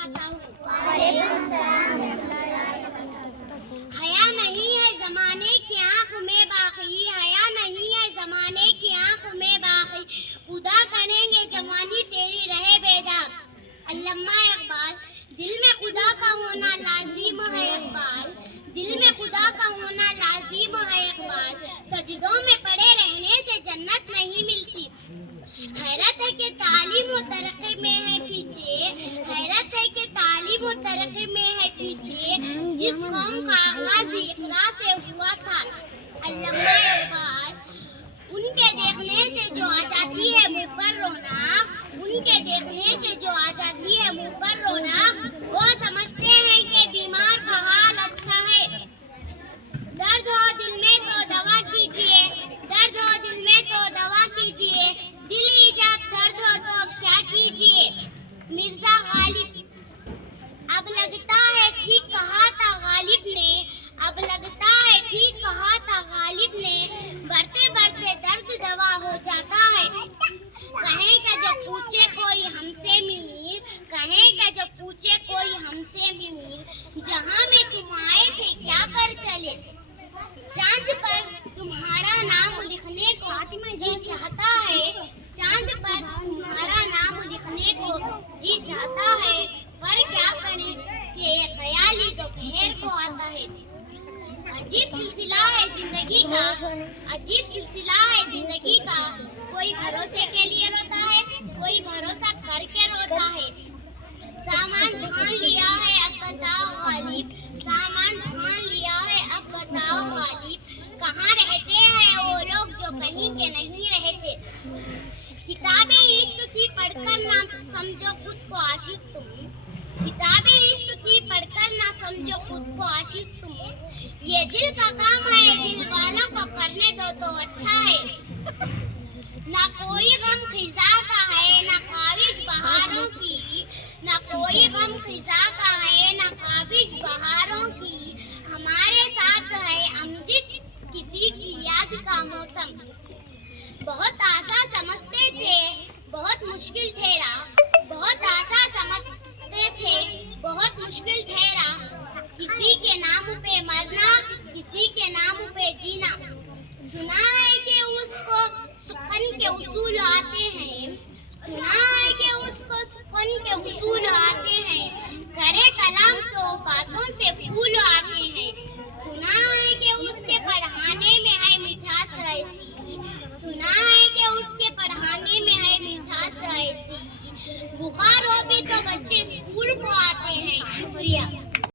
حیا نہیں ہے زمانے کی آنکھ میں باقی، حیا نہیں ہے زمانے کی آنکھ میں باقی، خدا کریں گے جوانی تیری رہے بیدار۔ علامہ اقبال۔ دل میں خدا کا ہونا لازم ہے اقبال، دل میں خدا کا ہونا لازم ہے اقبال، سجدوں میں پڑے رہنے سے جنت نہیں ملتی۔ حیرت ہے کہ تعلیم و ترقی میں ہے پیچھے، حیرت ہے کہ تعلیم و ترقی میں ہے پیچھے، جس قوم کا آغاز اقرا سے ہوا تھا۔ علامہ اقبال۔ ان کے دیکھنے سے جو آ جاتی ہے منہ پر رونق، ان کے دیکھنے سے جو آ جاتی ہے منہ پر رونق، وہ سمجھتے ہیں کہ بیمار کا حال اچھا ہے۔ درد ہو دل میں تو دوا کیجیے، درد ہو دل میں تو دوا کیجیے، دل ہی جب درد ہو تو کیا کیجیے۔ مرزا غالب۔ اب لگتا ہے ٹھیک کہا تھا غالب نے، اب لگتا ہے ٹھیک کہا تھا غالب نے، بڑھتے بڑھتے درد دوا ہو جاتا ہے۔ کہیں کہ جو پوچھے کوئی ہم سے میر، کہیں کہ جو پوچھے کوئی ہم سے میر، جہاں میں تم آئے تھے کیا کر چلے، چاند پر تمہارا نام لکھنے کو جی چاہتا ہے، چاند پر تمہارا نام لکھنے کو جی چاہتا ہے، پر کیا کریں کہ خیالی تو قہر کو آتا ہے۔ عجیب سلسلہ ہے زندگی کا، عجیب سلسلہ ہے زندگی کا، کوئی بھروسے کے لیے روتا ہے، کوئی بھروسہ کر کے روتا ہے۔ سامان ڈھان لیا ہے اب بتاؤ غالب، سامان ڈھان لیا ہے اب بتاؤ غالب، کہاں رہتے ہیں وہ لوگ جو کہیں کے نہیں رہتے۔ کتاب عشق کی پڑھ کر نہ سمجھو خود کو عاشق تم، کتاب عشق کی پڑھ کر نہ سمجھو خود کو عاشق تم، یہ دل کا کام ہے دل والوں کو کرنے دو تو اچھا ہے۔ نہ کوئی غم خزاں کا ہے نہ خواہش بہاروں کی، نہ کوئی غم خزاں کا ہے نہ خواہش بہار